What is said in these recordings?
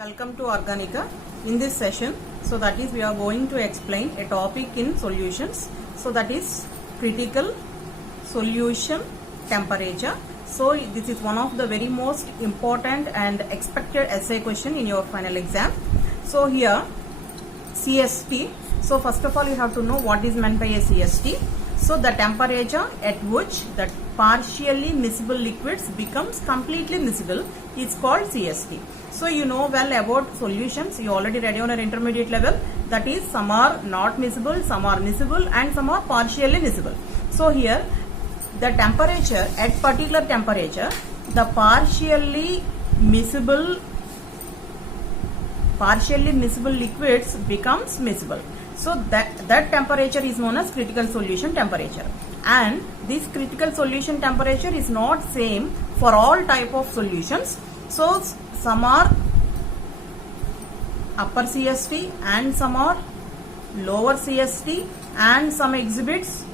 Welcome to Organica. In this session, so that is we are going to explain a topic in solutions. So that is critical solution temperature. So this is one of the very most important and expected essay question in your final exam. So here CST. So first of all you have to know what is meant by a CST. So the temperature at which the partially miscible liquids becomes completely miscible is called CST. So you know well about solutions. You already read on an intermediate level. That is, some are not miscible, some are miscible, and some are partially miscible. So here the temperature at particular temperature, the partially miscible liquids becomes miscible. So that temperature is known as critical solution temperature, and this critical solution temperature is not same for all type of solutions. So some are upper CST and some are lower CST, and some exhibits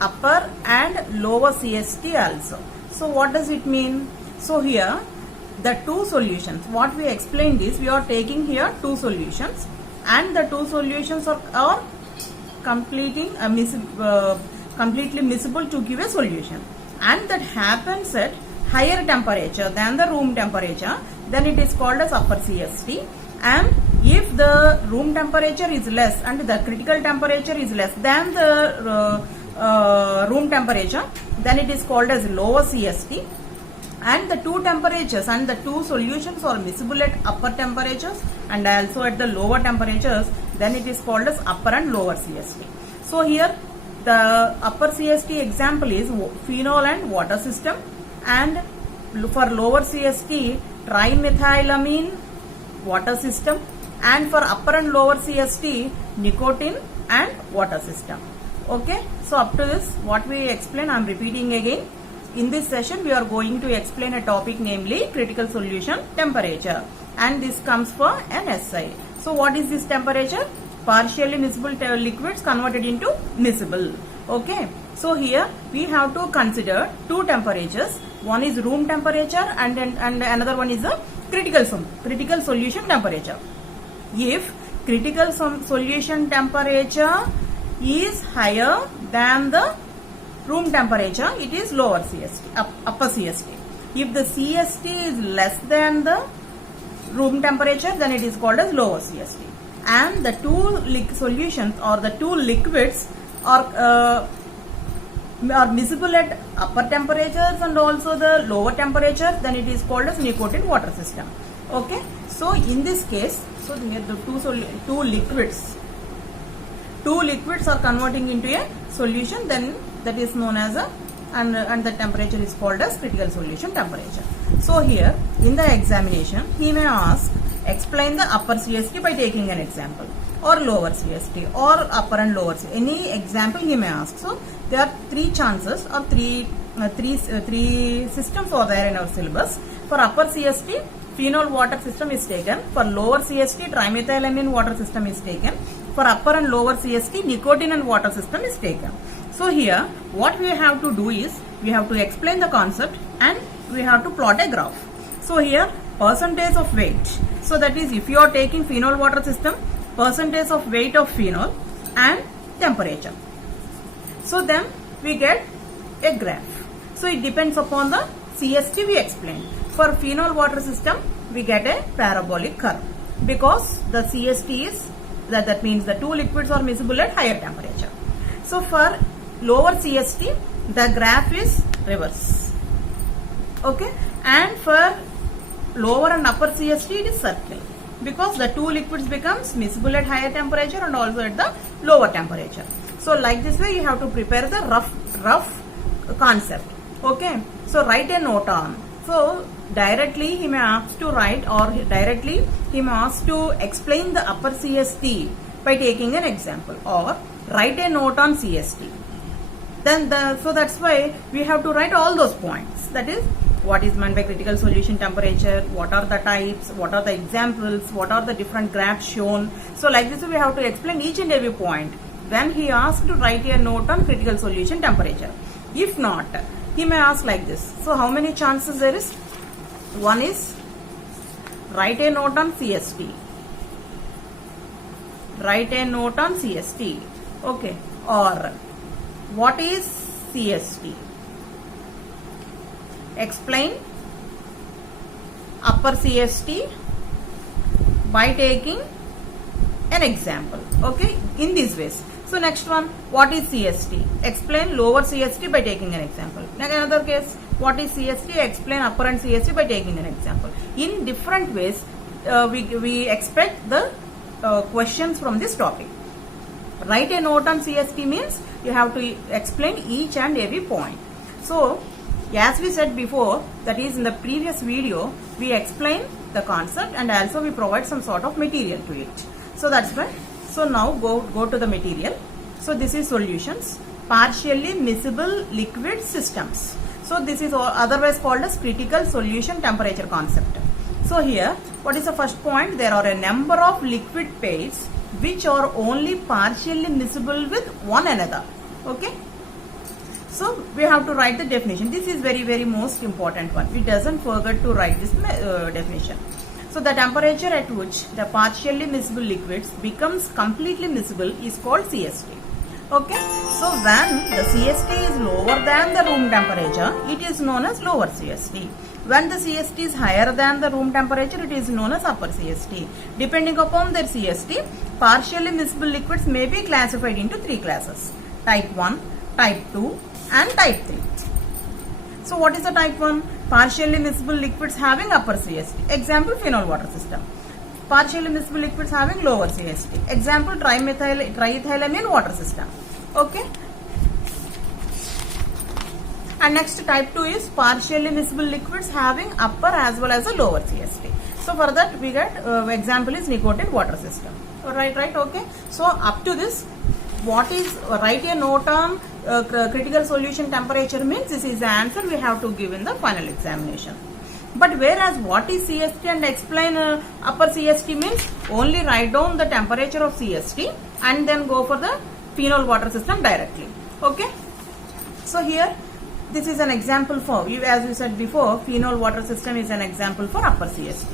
upper and lower CST also. So what does it mean? So here the two solutions, what we explained is we are taking here two solutions, and the two solutions are completely miscible to give a solution, and that happens at higher temperature than the room temperature, then it is called as upper CST. And if the room temperature is less and the critical temperature is less than the room temperature, then it is called as lower CST. And the two temperatures and the two solutions are miscible at upper temperatures and also at the lower temperatures, then it is called as upper and lower CST. So here the upper CST example is phenol and water system, and for lower CST trimethylamine water system, and for upper and lower CST nicotine and water system. Okay, so up to this what we explain, I am repeating again. In this session we are going to explain a topic, namely critical solution temperature, and this comes for an essay. So what is this temperature? Partially miscible liquids converted into miscible. Okay, so here we have to consider two temperatures. One is room temperature and another one is the critical solution temperature. If critical solution temperature is higher than the room temperature, it is lower CST, upper CST. If the CST is less than the room temperature, then it is called as lower CST. And the two solutions or the two liquids are miscible at upper temperatures and also the lower temperatures, then it is called as nicotine water system. Okay, so in this case, so here the two liquids are converting into a solution, then that is known as a and the temperature is called as critical solution temperature. So here in the examination he may ask, explain the upper CST by taking an example, or lower CST, or upper and lower CST. Any example he may ask. So there are three chances or three systems are there in our syllabus. For upper CST, phenol water system is taken. For lower CST, trimethylamine water system is taken. For upper and lower CST, nicotine and water system is taken. So here what we have to do is we have to explain the concept and we have to plot a graph. So here percentage of weight. So that is, if you are taking phenol water system, percentage of weight of phenol and temperature. So then we get a graph. So it depends upon the CST we explained. For phenol water system we get a parabolic curve because the CST is that means the two liquids are miscible at higher temperature. So for lower CST the graph is reverse. Okay, and for lower and upper CST it is circle because the two liquids becomes miscible at higher temperature and also at the lower temperature. So like this way you have to prepare the rough concept. Okay, so write a note on. So directly he may ask to write, or directly he may ask to explain the upper CST by taking an example, or write a note on CST. Then so that's why we have to write all those points. That is, what is meant by critical solution temperature, what are the types, what are the examples, what are the different graphs shown. So like this we have to explain each and every point. Then he asked to write a note on critical solution temperature. If not, he may ask like this. So how many chances there is? One is Write a note on CST. Write a note on CST. Okay. Or what is CST? Explain upper CST by taking an example. Okay. In these ways. So next one, what is CST? Explain lower CST by taking an example. Like another case, what is CST? Explain upper and CST by taking an example. In different ways, we expect the questions from this topic. Write a note on CST means you have to explain each and every point. So, as we said before, that is in the previous video, we explain the concept and also we provide some sort of material to it. So that's why. So now go to the material. So this is solutions, partially miscible liquid systems. So this is otherwise called as critical solution temperature concept. So here, what is the first point? There are a number of liquid pairs which are only partially miscible with one another. Okay. So we have to write the definition. This is very most important one. We doesn't forget to write this definition. So the temperature at which the partially miscible liquids becomes completely miscible is called CST. Okay. So when the CST is lower than the room temperature, it is known as lower CST. When the CST is higher than the room temperature, it is known as upper CST. Depending upon their CST, partially miscible liquids may be classified into three classes: type 1, type 2 and type 3. So what is the type 1? Partially miscible liquids having upper CST. Example, phenol water system. Partially miscible liquids having lower CST. Example, triethylamine water system. Okay. And next type 2 is partially miscible liquids having upper as well as a lower CST. So for that we get example is nicotine water system. Right, okay. So up to this, what is write a note on critical solution temperature means this is the answer we have to give in the final examination. But whereas what is CST and explain upper CST means only write down the temperature of CST and then go for the phenol water system directly. Okay. So here this is an example for, as we said before, phenol water system is an example for upper CST.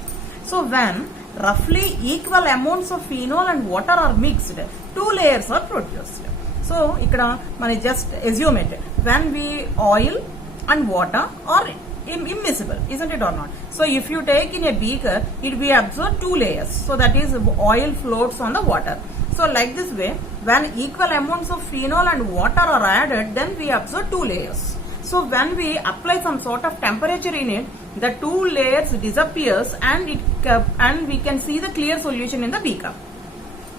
So when roughly equal amounts of phenol and water are mixed, two layers are produced. So ikkada mani just assume it, when we oil and water are immiscible, isn't it or not? So if you take in a beaker, it will absorb two layers. So that is oil floats on the water. So like this way, when equal amounts of phenol and water are added, then we absorb two layers. So when we apply some sort of temperature in it, the two layers disappears and we can see the clear solution in the beaker,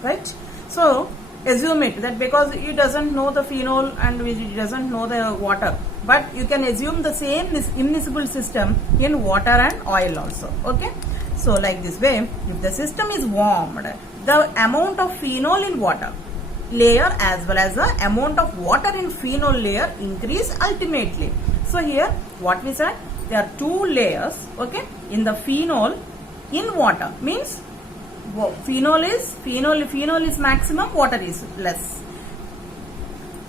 right? So assume it that because it doesn't know the phenol and it doesn't know the water, but you can assume the same immiscible system in water and oil also. Okay. So like this way, if the system is warmed, the amount of phenol in water layer as well as the amount of water in phenol layer increase ultimately. So here what we said, there are two layers, okay, in the phenol in water means phenol is maximum, water is less.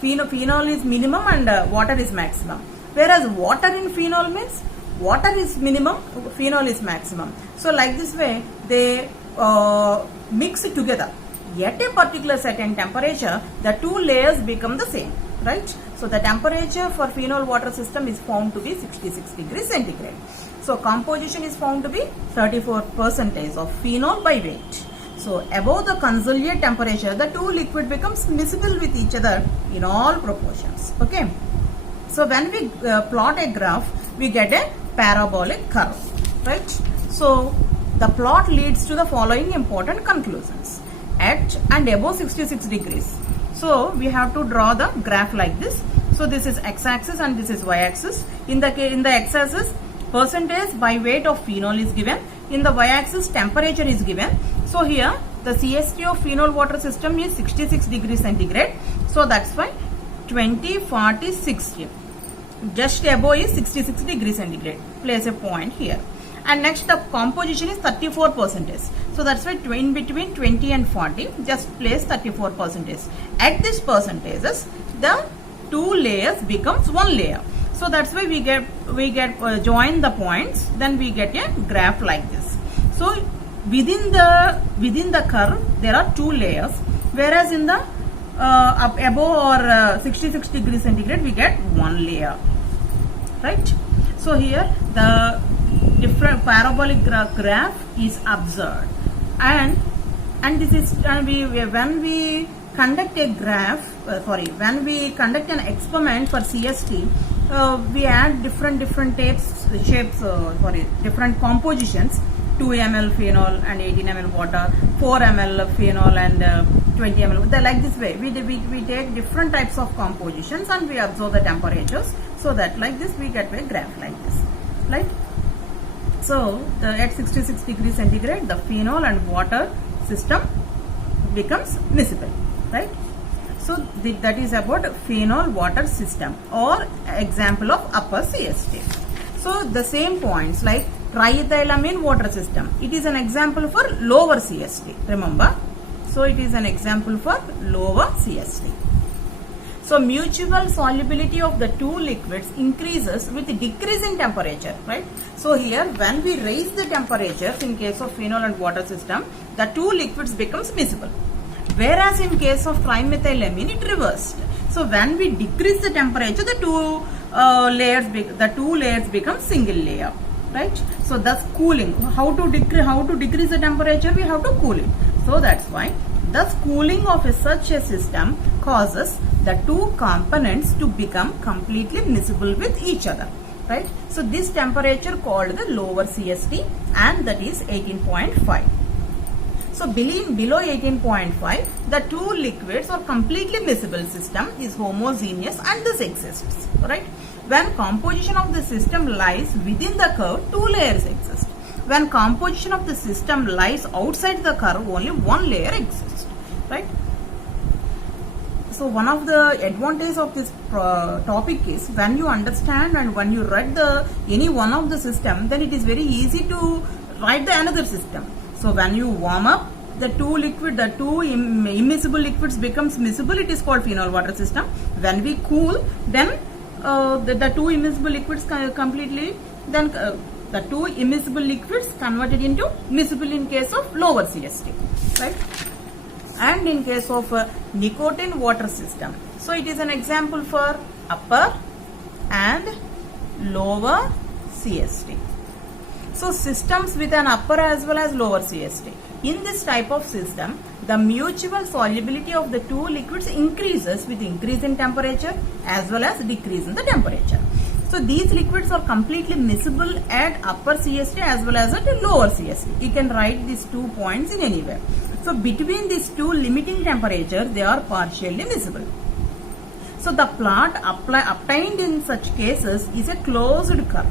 Phenol is minimum and water is maximum. Whereas water in phenol means water is minimum, phenol is maximum. So like this way they mix it together. At a particular certain temperature, the two layers become the same, right? So the temperature for phenol water system is found to be 66 degrees centigrade. So composition is found to be 34% of phenol by weight. So above the consolidate temperature, the two liquid becomes miscible with each other in all proportions. Okay. So when we plot a graph, we get a parabolic curve, right? So the plot leads to the following important conclusions. At and above 66 degrees. So we have to draw the graph like this. So this is x-axis and this is y-axis. In the x-axis, percentage by weight of phenol is given. In the y-axis, temperature is given. So here the CST of phenol water system is 66 degrees centigrade. So that's why 20, 40, 60. Just above is 66 degrees centigrade. Place a point here. And next the composition is 34%. So that's why in between 20 and 40, just place 34%. At this percentages, the two layers becomes one layer. So that's why we get join the points, then we get a graph like this. So within the curve there are two layers, whereas in the above or 66 degrees centigrade we get one layer, right? So here the different parabolic graph is observed, and this is when we conduct a graph, when we conduct an experiment for CST, we add different shapes, different compositions, 2 ml phenol and 18 ml water, 4 ml phenol and 20 ml. Like this way, we take different types of compositions and we observe the temperatures, so that like this we get a graph like this, right? So at 66 degrees centigrade, the phenol and water system becomes miscible, right? So that is about phenol water system, or example of upper CST. So the same points like triethylamine water system, it is an example for lower CST, remember. So it is an example for lower CST. So mutual solubility of the two liquids increases with decrease in temperature, right? So here when we raise the temperatures in case of phenol and water system, the two liquids becomes miscible. Whereas in case of trimethylamine, it reversed. So when we decrease the temperature, the two layers become single layer, right? So thus cooling. How to decrease the temperature? We have to cool it. So that's why thus cooling of such a system causes the two components to become completely miscible with each other, right? So this temperature called the lower CST, and that is 18.5. So below 18.5, the two liquids or completely miscible system is homogeneous and this exists, right? When composition of the system lies within the curve, two layers exist. When composition of the system lies outside the curve, only one layer exists, right? So one of the advantages of this topic is when you understand and when you read any one of the system, then it is very easy to write the another system. So when you warm up, the two immiscible liquids becomes miscible, it is called phenol water system. When we cool, then the two immiscible liquids completely, then the two immiscible liquids converted into miscible in case of lower CST, right? And in case of nicotine water system, so it is an example for upper and lower CST. So systems with an upper as well as lower CST. In this type of system, the mutual solubility of the two liquids increases with increase in temperature as well as decrease in the temperature. So these liquids are completely miscible at upper CST as well as at lower CST. You can write these 2 points in anywhere. So between these two limiting temperatures, they are partially miscible. So the plot obtained in such cases is a closed curve.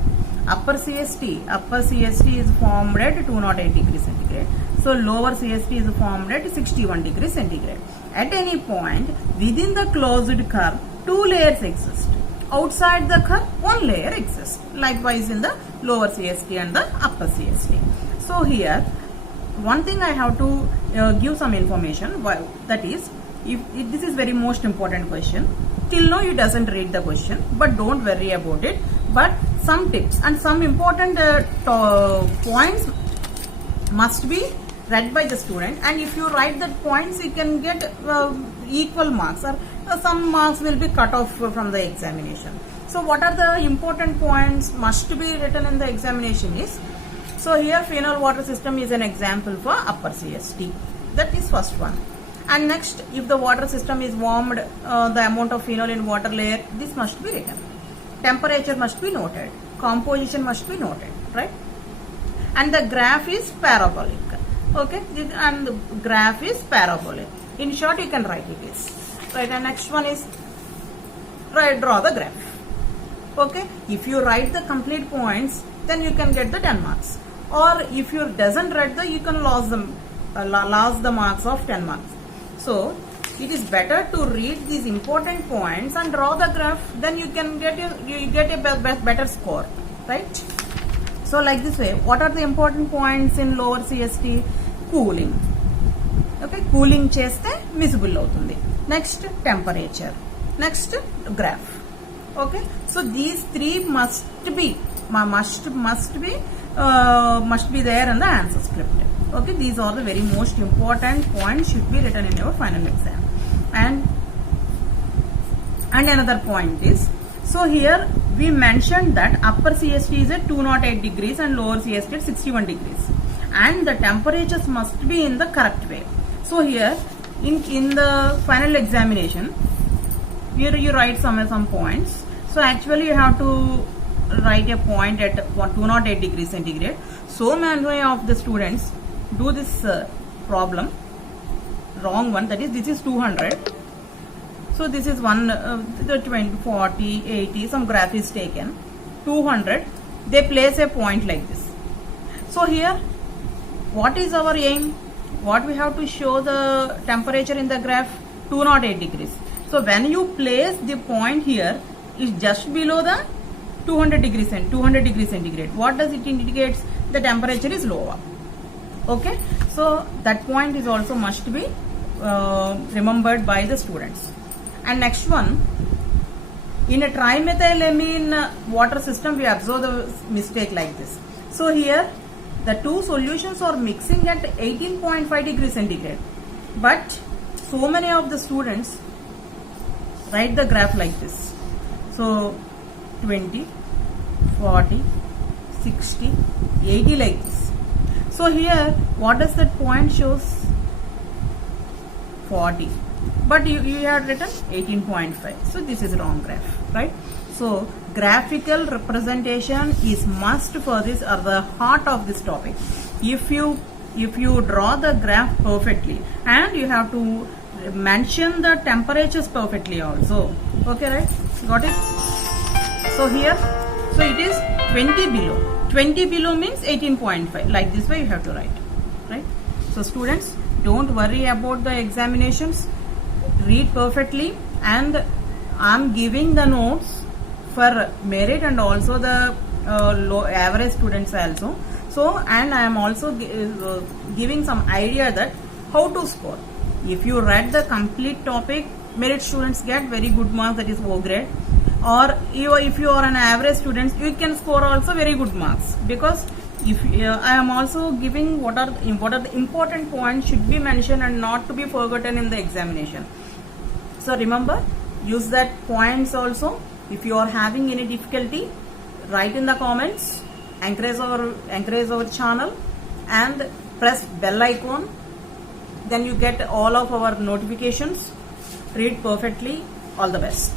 Upper CST is formed at 208 degrees centigrade. So lower CST is formed at 61 degrees centigrade. At any point within the closed curve, two layers exist. Outside the curve, one layer exists. Likewise in the lower CST and the upper CST. So here, one thing I have to give some information. That is, if this is very most important question. Till now you doesn't read the question, but don't worry about it. But some tips and some important points must be read by the student, and if you write the points, you can get equal marks, or some marks will be cut off from the examination. So what are the important points must be written in the examination is, so here phenol water system is an example for upper CST. That is first one. And next, if the water system is warmed, the amount of phenol in water layer, this must be written. Temperature must be noted. Composition must be noted, right? And the graph is parabolic. Okay, and the graph is parabolic. In short, you can write it is. Right, and next one is draw the graph. Okay, if you write the complete points, then you can get the 10 marks. Or if you doesn't write you can lose the marks of 10 marks. So it is better to read these important points and draw the graph. Then you can get a better score, right? So like this way, what are the important points in lower CST? Cooling. Okay, cooling cheste miscible avutundi. Next, temperature. Next, graph. Okay, so these three must be must be there in the answer script. Okay, these are the very most important points should be written in your final exam. And another point is, so here we mentioned that upper CST is at 208 degrees and lower CST at 61 degrees, and the temperatures must be in the correct way. So here in the final examination, here you write some points. So actually you have to write a point at 208 degrees centigrade. So many of the students do this problem wrong one, that is this is 200. So this is one, the 20, 40, 80, some graph is taken, 200, they place a point like this. So here, what is our aim? What we have to show the temperature in the graph? 208 degrees. So when you place the point here, is just below the 200 degrees centigrade. What does it indicate? The temperature is lower. Okay, so that point is also must be remembered by the students. And next one, in a trimethylamine water system, we observe the mistake like this. So here, the two solutions are mixing at 18.5 degrees centigrade, but so many of the students write the graph like this. So 20, 40, 60, 80 like this. So here, what does that point shows? 40. But you had written 18.5. So this is wrong graph, right? So graphical representation is must for this, or the heart of this topic. If you draw the graph perfectly, and you have to mention the temperatures perfectly also. Okay, right? Got it? So here, so it is 20 below. 20 below means 18.5. Like this way you have to write, right? So students, don't worry about the examinations. Read perfectly, and I'm giving the notes for merit and also the low average students also. So, and I am also giving some idea that how to score. If you read the complete topic, merit students get very good marks, that is O grade. Or if you are an average student, you can score also very good marks, because if I am also giving what are the important points should be mentioned and not to be forgotten in the examination. So remember, use that points also. If you are having any difficulty, write in the comments, encourage our channel, and press bell icon. Then you get all of our notifications. Read perfectly. All the best.